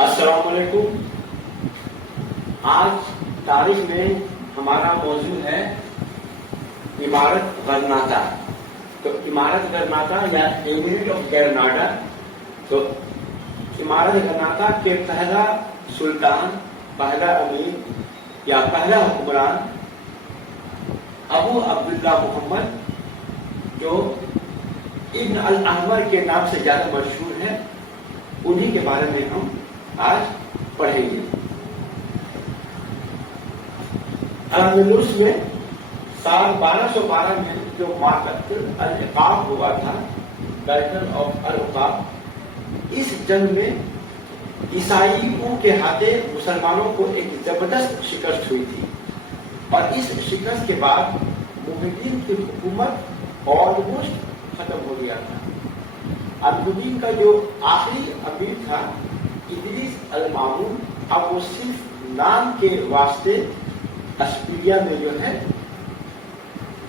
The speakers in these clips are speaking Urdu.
السلام علیکم. آج تاریخ میں ہمارا موضوع ہے عمارت غرناطہ. تو عمارت غرناطہ یا ایمریٹ آف گرناڈا. تو عمارت غرناطہ کے پہلا سلطان، پہلا امیر یا پہلا حکمران ابو عبداللہ محمد، جو ابن الاحمر کے نام سے زیادہ مشہور ہے، انہی کے بارے میں ہم آج پڑھیں گے. اندلس میں سال 1212 میں جو معرکۃ العقاب ہوا تھا، بیٹل آف العقاب، اس جنگ میں عیسائیوں کے ہاتھے مسلمانوں کو ایک زبردست شکست ہوئی تھی، اور اس شکست کے بعد محی الدین کی حکومت آلموسٹ ختم ہو گیا تھا. المدین کا جو آخری امیر تھا ادریس المامون، اب وہ صرف نام کے واسطے اشبیلیہ میں جو ہے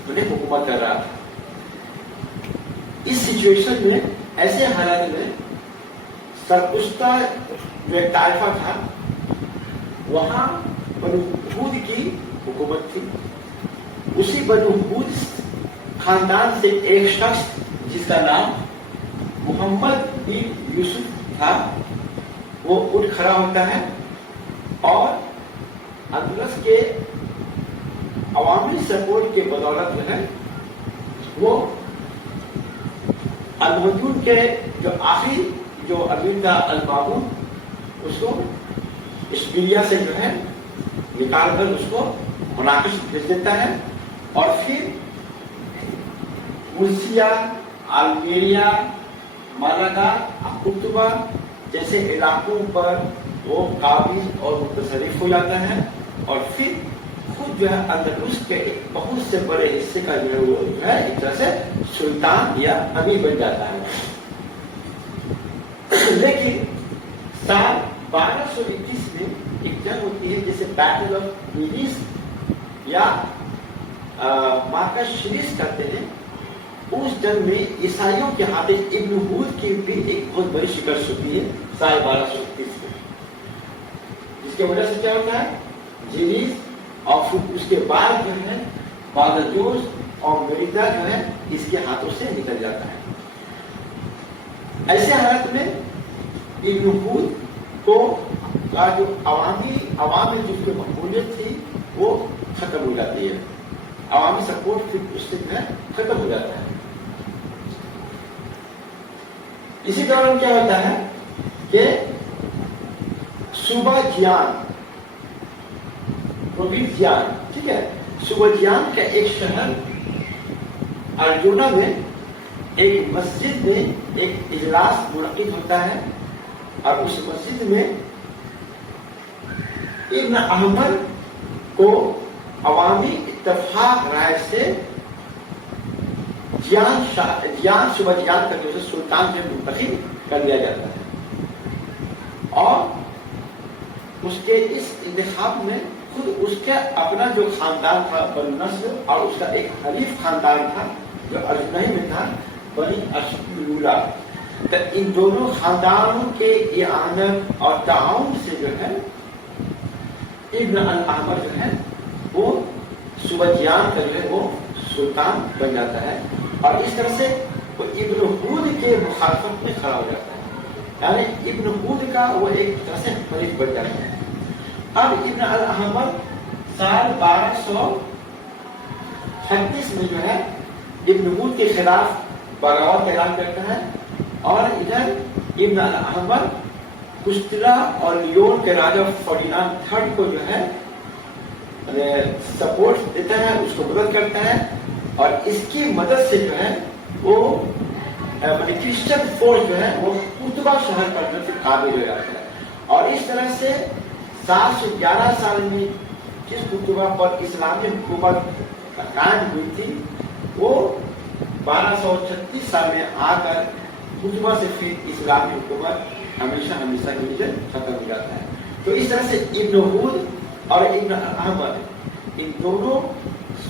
انہیں حکومت کر رہا تھا. اس سچویشن میں، ایسے حالات میں، سرگزشتہ جو ایک طائفہ تھا، وہاں بنو ہود کی حکومت تھی. اسی بنو ہود خاندان سے ایک شخص جس کا نام محمد بن یوسف تھا، وہ اٹھ کھڑا ہوتا ہے اور اندلس کے عوامی سپورٹ کے بدولت جو ہے وہ المدین کے جو آخری جو امیر تھا المامون، اس کو اشبیلیہ سے جو ہے نکال کر اس کو مراکش بھیج دیتا ہے، اور پھر مرسیا، الجیریا، مالاگا، قرطبہ جیسے علاقوں پر وہ قابض اور متصرف ہو جاتا ہے، اور پھر خود جو ہے اندلس کے ایک بہت سے بڑے حصے کا جو ہے وہ جو ہے ایک طرح سے سلطان یا امیر بن جاتا ہے. لیکن سال 1221 میں ایک جنگ ہوتی ہے جسے بیٹل آف نیریس یا معرکہ شریس کہتے ہیں. اس جنگ میں عیسائیوں کے ہاتھے ابن ہود کی بھی ایک بہت بڑی شکست ہوتی ہے سال 1221 میں، جس کی وجہ سے کیا ہوتا ہے، جیریز اور پھر اس کے بعد جو ہے بادجوز اور میریدا جو ہے اس کے ہاتھوں سے نکل جاتا ہے. ایسے حالت میں ابن ہود کو جو عوام میں جس کی مقبولیت تھی وہ ختم ہو جاتی ہے، عوامی سپورٹ پھر اس سے جو ہے ختم ہو جاتا ہے. اسی دوران کیا ہوتا ہے کہ صوبہ جیان، ٹھیک ہے، صوبہ جیان کا ایک شہر ارجونا میں ایک مسجد میں ایک اجلاس منعقد ہوتا ہے، اور اس مسجد میں ابن احمر کو عوامی اتفاق رائے سے صوبہ جیان کا جو سلطان سے منتخب کر دیا جاتا ہے. اور اس کے اس انتخاب میں خود اس کا اپنا جو خاندان تھا بنو نصر، اور اس کا ایک حلیف خاندان تھا جو ارجنائی میں تھا بنی اشبیولا. تو ان دونوں خاندانوں کے اعانت اور تعاون سے جو ہے ابن الاحمر جو ہے وہ صوبہ جیان کا جو ہے وہ سلطان بن جاتا ہے، اور اس طرح سے وہ ابن ہود کے مخالفت میں کھڑا ہو جاتا ہے، یعنی ابن ہود کا وہ ایک طرح سے حلیف بن جاتا ہے. اب ابن الاحمر سال 1236 میں جو ہے ابن ہود کے خلاف بغاوت اعلان کرتا ہے، اور ادھر ابن الاحمر کشتلا اور لیون کے راجا فردیناند تھرڈ کو جو ہے سپورٹ دیتا ہے، اس کو مدد کرتا ہے، اور اس کی مدد سے جو ہے وہ کرسچن فورس جو ہے وہ قرطبہ شہر پر جو قابل ہو جاتا ہے. اور اس طرح سے 711 سال میں جس قرطبہ پر اسلامی حکومت قائم ہوئی تھی، وہ 1236 سال میں آ کر قرطبہ سے پھر اسلامی حکومت ہمیشہ کے لیے ختم ہو جاتا ہے. تو اس طرح سے ابن ہود اور ابن احمر، ان دونوں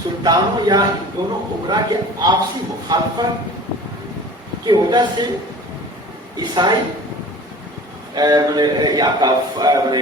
سلطانوں یا ان دونوں عمرا کے آپسی مخالفت کی وجہ سے عیسائی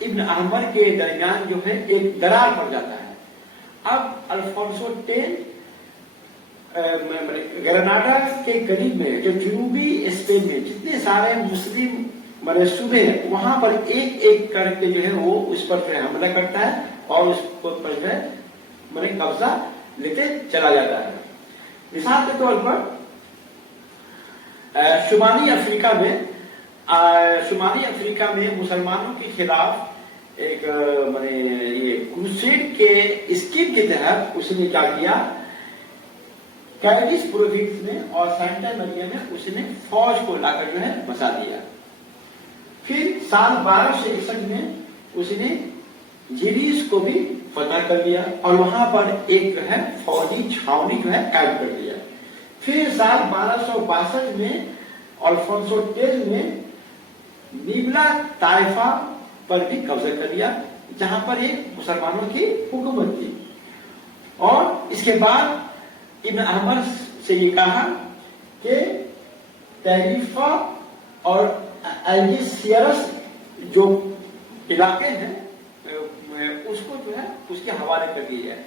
ابن احمر کے درمیان جو ہے ایک درار پڑ جاتا ہے. اب الفونسو 10 گرناڈا کے قریب میں جو جنوبی اسپین میں جتنے سارے مسلم صوبے ہیں وہاں پر ایک ایک کر کے جو ہے وہ اس پر حملہ کرتا ہے اور اس پر جو ہے قبضہ لیتے چلا جاتا ہے. مثال کے طور پر شمالی افریقہ میں مسلمانوں کے خلاف ایک یہ کروسیڈ کے اسکیم کے تحت اس نے کیا کیا، کیڈس پروونس میں اور سینٹا ماریا میں اس نے فوج کو لا کر جو ہے بسا دیا. پھر سال 1261 میں اس نے جیریس کو بھی فتح کر لیا اور وہاں پر ایک جو ہے فوجی چھاونی جو ہے قائم کر دیا. پھر سال 1262 میں الفونسو 10 نے نیبلا طائفہ پر بھی قبضہ کر لیا جہاں پر ایک مسلمانوں کی حکومت تھی. اور اس کے بعد ابن احمر سے یہ کہا کہ تیریفا اور الجیسیرس جو علاقے ہیں اس کو جو ہے اس کے حوالے کر دیا ہے.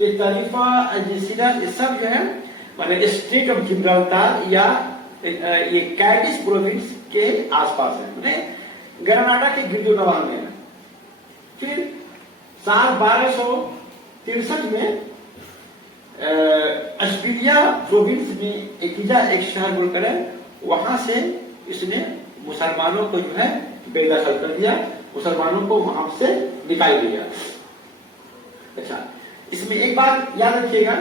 یہ تیریفا الجیسیرس یہ سب جو ہے اسٹیٹ آف جبرالٹار یا یہ کیڈس پروونس کے آس پاس ہے، گرناڈا کے گرد و نواح میں. پھر سال 1263 میں اشبیلیا پروونس میں ایک شہر بول کر ہے وہاں سے اس نے مسلمانوں کو جو ہے بے دخل کر دیا، مسلمانوں کو وہاں سے نکال دیا. اچھا، اس میں ایک بات یاد رکھیے گا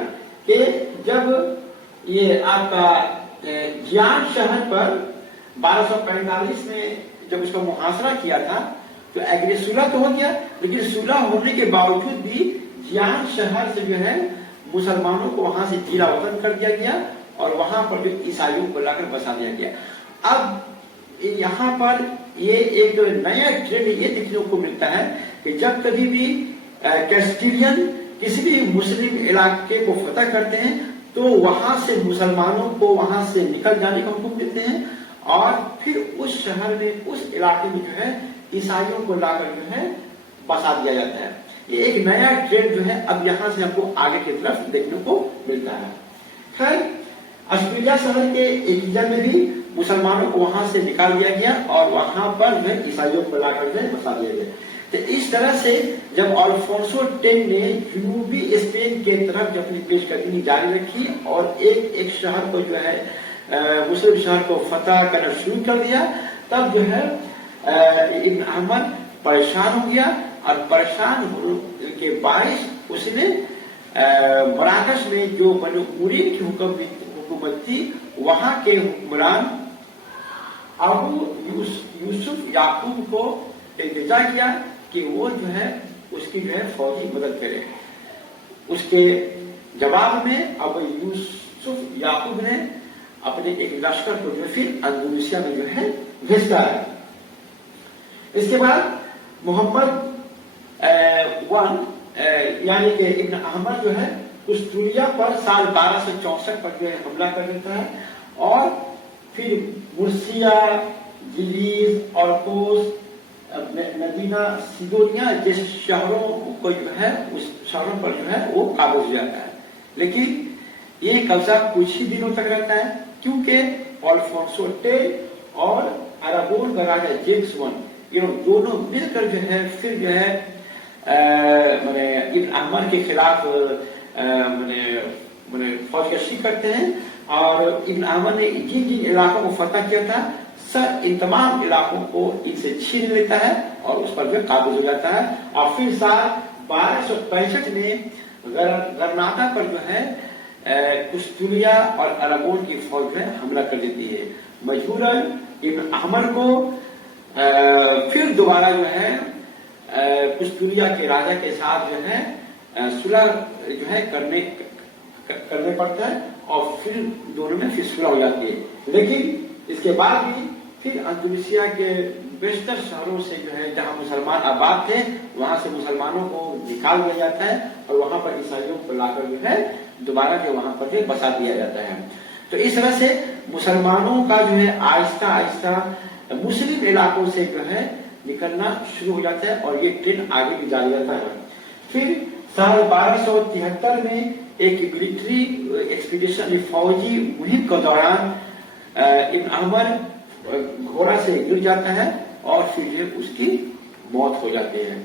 کہ جب یہ آپ کا جیان شہر پر 1245 میں جب اس کا محاصرہ کیا تھا تو صلح تو ہو گیا، لیکن صلح ہونے کے باوجود بھی جیان شہر سے جو ہے مسلمانوں کو وہاں سے جیلا وطن کر دیا گیا اور وہاں پر جو عیسائیوں کو لا کر بسا دیا گیا. اب یہاں پر یہ ایک نیا ٹرینڈ یہ دیکھنے کو ملتا ہے کہ جب کبھی بھی کیسٹیلین کسی بھی مسلم علاقے کو فتح کرتے ہیں تو وہاں سے مسلمانوں کو وہاں سے نکل جانے کا حکم دیتے ہیں اور پھر اس شہر میں اس علاقے میں جو ہے عیسائیوں کو لا کر جو ہے بسا دیا جاتا ہے. یہ ایک نیا ٹرینڈ جو ہے اب یہاں سے ہم کو آگے کی طرف دیکھنے کو ملتا ہے. خیر، اشبیلیا شہر کے ایک میں بھی مسلمانوں کو وہاں سے نکال دیا گیا اور وہاں پر جو ہے عیسائیوں کو لا کر جو ہے بسا دیا گیا. تو اس طرح سے جب الفونسو 10 نے جنوبی اسپین کے طرف جو اپنی پیش قدمی جاری رکھی اور ایک ایک شہر کو جو ہے مسلم شہر کو فتح کرنا شروع کر دیا، تب جو ہے ابن احمر پریشان ہو گیا اور پریشان ہونے کے باعث اس نے مراکش میں جو بنو مرین کی حکومت تھی وہاں کے حکمران ابو یوسف یعقوب کو التجا کیا کہ وہ جو ہے اس کی جو ہے فوجی مدد کرے. اس کے جواب میں ابو یوسف یعقوب نے اپنے ایک لشکر کو جو پھر اندلسیا میں جو ہے بھیجتا ہے. اس کے بعد محمد یعنی کہ ابن احمر جو ہے کستوریا پر سال 1264 پر جو ہے حملہ کر دیتا ہے اور پھر مرسیا، جلیز اور کوس، مدینہ، سیدونیا جیسے شہروں کو جو ہے اس شہروں پر جو ہے وہ قابض ہو جاتا ہے. لیکن یہ قبضہ کچھ ہی دنوں تک رہتا ہے کیونکہ الفونسو 10 اور اراگون کا راجا جیمس I یہ دونوں مل کر جو ہے پھر جو ہے ابن احمر کے خلاف فوج کشی کرتے ہیں اور ابن احمر نے جن جن علاقوں کو فتح کیا تھا ان تمام علاقوں کو ان سے چھین لیتا ہے اور اس پر جو قابض ہو جاتا ہے. اور پھر سال 1265 میں گرناٹا پر جو ہے کستوریا اور اراگون کی فوج جو ہے حملہ کر دیتی ہے. مجبوراً ابن احمر کو پھر دوبارہ جو ہے کستوریا کے راجا کے ساتھ جو ہے صلح جو ہے کرنے پڑتا ہے اور پھر دونوں میں پھر صلح ہو جاتی ہے. لیکن اس کے بعد بھی پھر اندلسیا کے بیشتر شہروں سے جو ہے جہاں مسلمان آباد تھے وہاں سے مسلمانوں کو نکال دیا جاتا ہے اور وہاں پر عیسائیوں کو لا کر جو ہے دوبارہ جو وہاں پر بسا دیا جاتا ہے. تو اس طرح سے مسلمانوں کا جو ہے آہستہ آہستہ مسلم علاقوں سے جو ہے نکلنا شروع ہو جاتا ہے اور یہ ٹرین آگے بھی جاری رہتا ہے. پھر سال 1273 میں ایک ملٹری ایکسپیڈیشن فوجی مہم کے دوران ابن احمر گھوڑا سے گر جاتا ہے اور پھر اس کی موت ہو جاتی ہے.